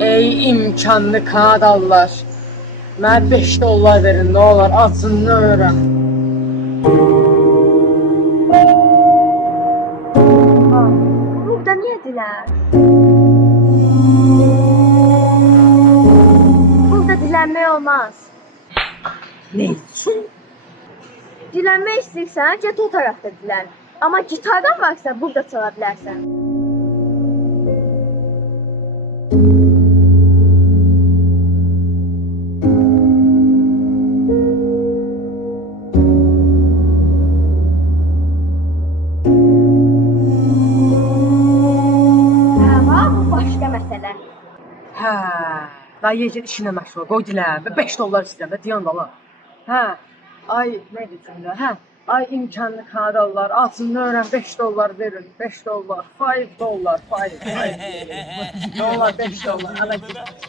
Ey imkanlı kanadallar. Mənə 5 dollar verin, nə olar, acını öyrən. Burada niyedirlər? Burada dilənmək olmaz. Ne üçün? Dilənmək istəyirsən, get o tərəfdə dilən. Amma gitardan varsa burada çala bilərsən. Bu başqa məsələ. Hə, daha yecə işinə məşğul, qoy dilən. 5 dollar istəyirəm də, diyan dala. Hə, ay, nə deyirsən də, hə? Ay imkanlı kanadallar, acını öyrən, 5 dollar verin, 5 dollar, 5 dollar, 5 dollar, 5 dollar, ana git.